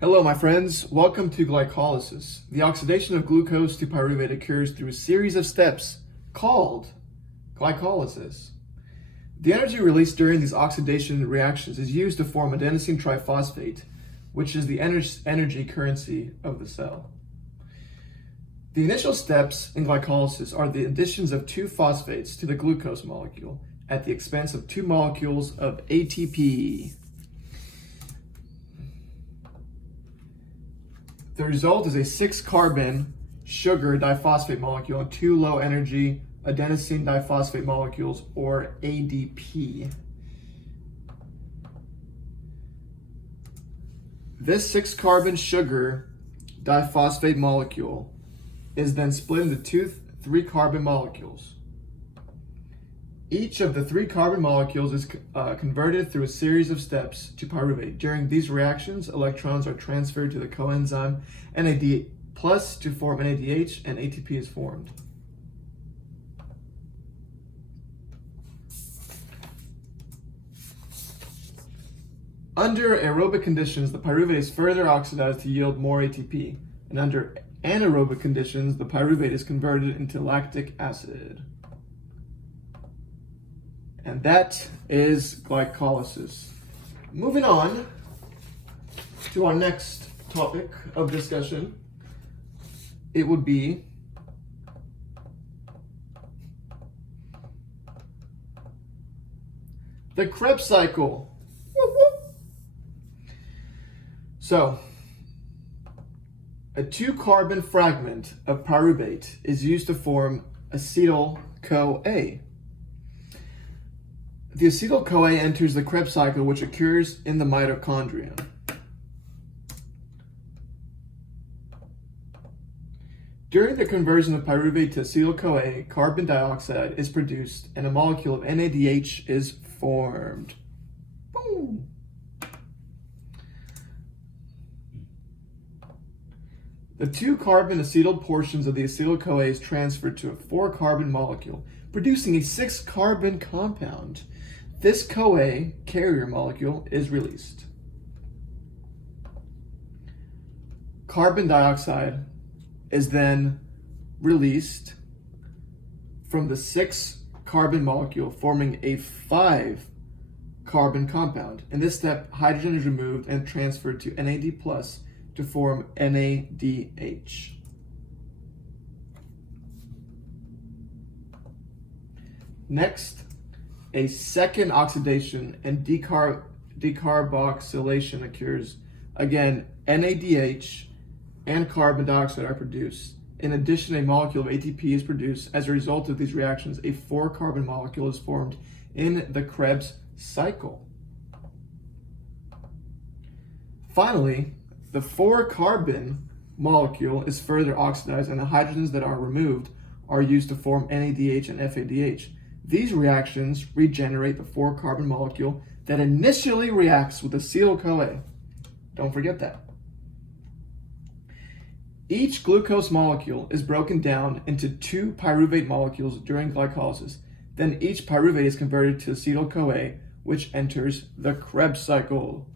Hello, my friends. Welcome to glycolysis. The oxidation of glucose to pyruvate occurs through a series of steps called glycolysis. The energy released during these oxidation reactions is used to form adenosine triphosphate, which is the energy currency of the cell. The initial steps in glycolysis are the additions of two phosphates to the glucose molecule at the expense of two molecules of ATP. The result is a 6-carbon sugar diphosphate molecule and two low-energy adenosine diphosphate molecules, or ADP. This 6-carbon sugar diphosphate molecule is then split into two 3-carbon molecules. Each of the 3 carbon molecules is converted through a series of steps to pyruvate. During these reactions, electrons are transferred to the coenzyme NAD+ to form NADH, and ATP is formed. Under aerobic conditions, the pyruvate is further oxidized to yield more ATP, and under anaerobic conditions, the pyruvate is converted into lactic acid. And that is glycolysis. Moving on to our next topic of discussion, it would be the Krebs cycle. So, a 2-carbon fragment of pyruvate is used to form acetyl-CoA. The acetyl-CoA enters the Krebs cycle, which occurs in the mitochondria. During the conversion of pyruvate to acetyl-CoA, carbon dioxide is produced and a molecule of NADH is formed. Boom. The 2-carbon acetyl portions of the acetyl-CoA is transferred to a 4-carbon molecule, producing a 6-carbon compound. This CoA carrier molecule is released. Carbon dioxide is then released from the 6-carbon molecule, forming a 5-carbon compound. In this step, hydrogen is removed and transferred to NAD+ to form NADH. Next, a second oxidation and decarboxylation occurs. Again, NADH and carbon dioxide are produced. In addition, a molecule of ATP is produced. As a result of these reactions, a 4-carbon molecule is formed in the Krebs cycle. Finally, the 4-carbon molecule is further oxidized, and the hydrogens that are removed are used to form NADH and FADH. These reactions regenerate the 4-carbon molecule that initially reacts with acetyl-CoA. Don't forget that. Each glucose molecule is broken down into 2 pyruvate molecules during glycolysis. Then each pyruvate is converted to acetyl-CoA, which enters the Krebs cycle.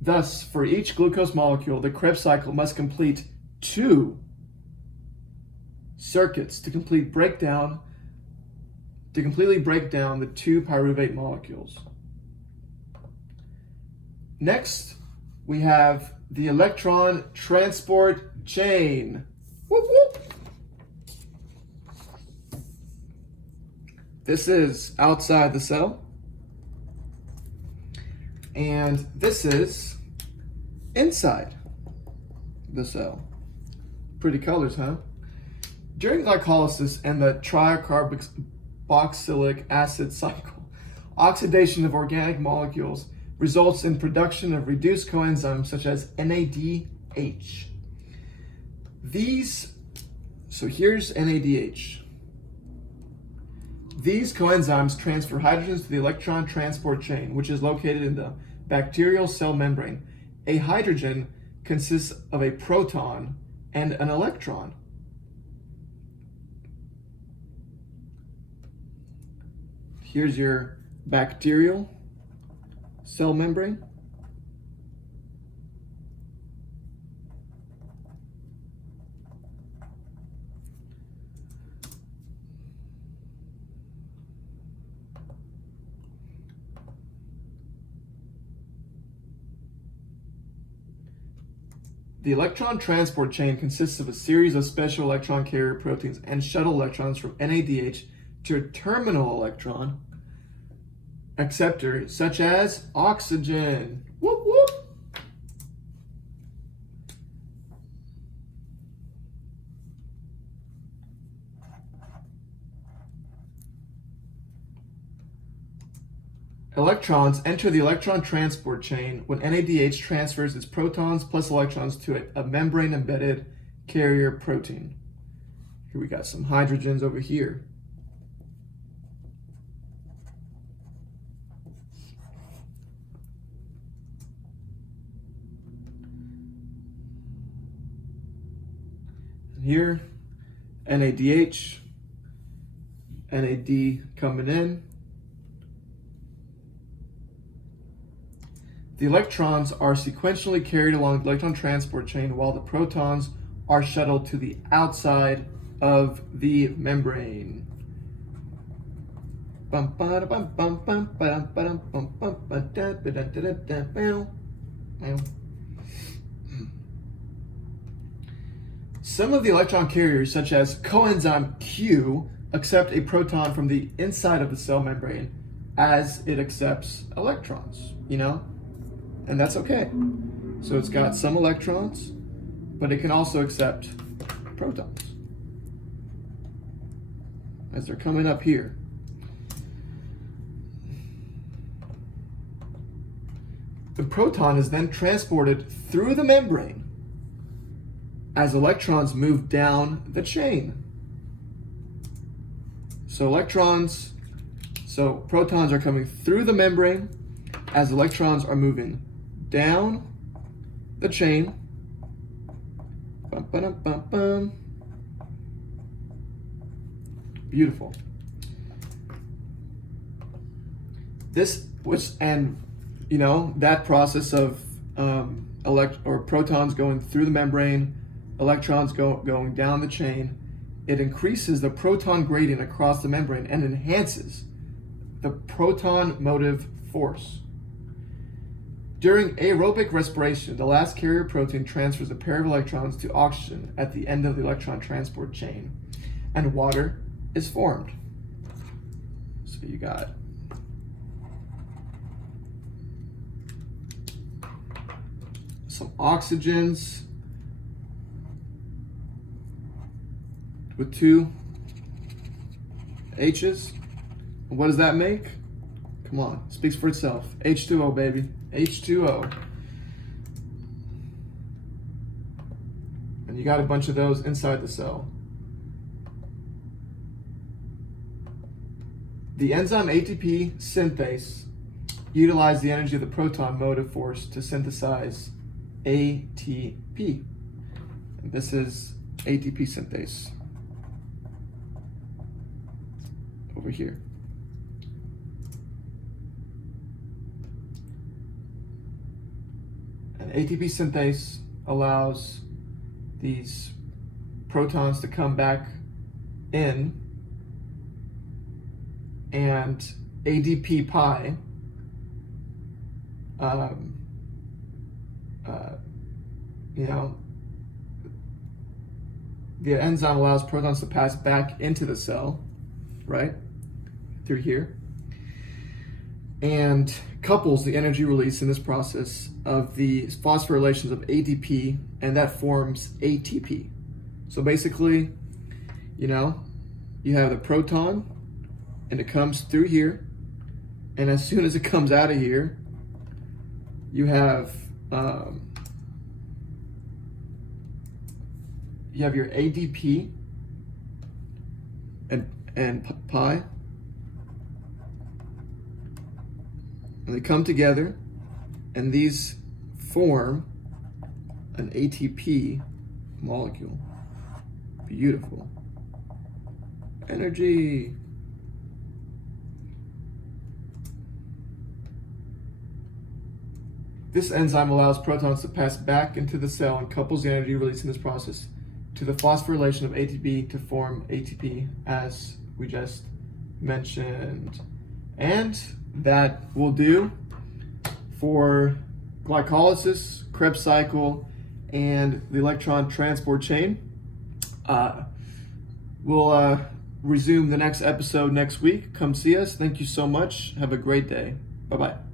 Thus, for each glucose molecule, the Krebs cycle must complete 2 circuits to completely break down the 2 pyruvate molecules. Next, we have the electron transport chain. Whoop, whoop. This is outside the cell, and this is inside the cell. Pretty colors, huh? During glycolysis and the tricarboxylic acid cycle, oxidation of organic molecules results in production of reduced coenzymes such as NADH. Here's NADH. These coenzymes transfer hydrogens to the electron transport chain, which is located in the bacterial cell membrane. A hydrogen consists of a proton and an electron. Here's your bacterial cell membrane. The electron transport chain consists of a series of special electron carrier proteins and shuttle electrons from NADH to a terminal electron acceptor, such as oxygen. Whoop, whoop. Electrons enter the electron transport chain when NADH transfers its protons plus electrons to a membrane-embedded carrier protein. Here we got some hydrogens over here. And here, NADH, NAD coming in. The electrons are sequentially carried along the electron transport chain while the protons are shuttled to the outside of the membrane. Some of the electron carriers, such as coenzyme Q, accept a proton from the inside of the cell membrane as it accepts electrons, and that's okay. So it's got some electrons, but it can also accept protons as they're coming up here. The proton is then transported through the membrane as electrons move down the chain. So protons are coming through the membrane as electrons are moving down the chain. Beautiful. That process of protons going through the membrane, electrons going down the chain, it increases the proton gradient across the membrane and enhances the proton motive force. During aerobic respiration, the last carrier protein transfers a pair of electrons to oxygen at the end of the electron transport chain, and water is formed. So you got some oxygens with two H's. And what does that make? Come on, speaks for itself. H2O, baby. H2O. And you got a bunch of those inside the cell. The enzyme ATP synthase utilizes the energy of the proton motive force to synthesize ATP. And this is ATP synthase over here. And ATP synthase allows these protons to come back in, and ADP pi the enzyme allows protons to pass back into the cell, right, through here, and couples the energy release in this process of the phosphorylations of ADP, and that forms ATP. So basically, you have the proton, and it comes through here, and as soon as it comes out of here, you have your ADP and pi, and they come together, and these form an ATP molecule. Beautiful. Energy. This enzyme allows protons to pass back into the cell and couples the energy released in this process to the phosphorylation of ATP to form ATP, as we just mentioned. And that will do for glycolysis, Krebs cycle, and the electron transport chain. We'll resume the next episode next week. Come see us. Thank you so much. Have a great day. Bye-bye.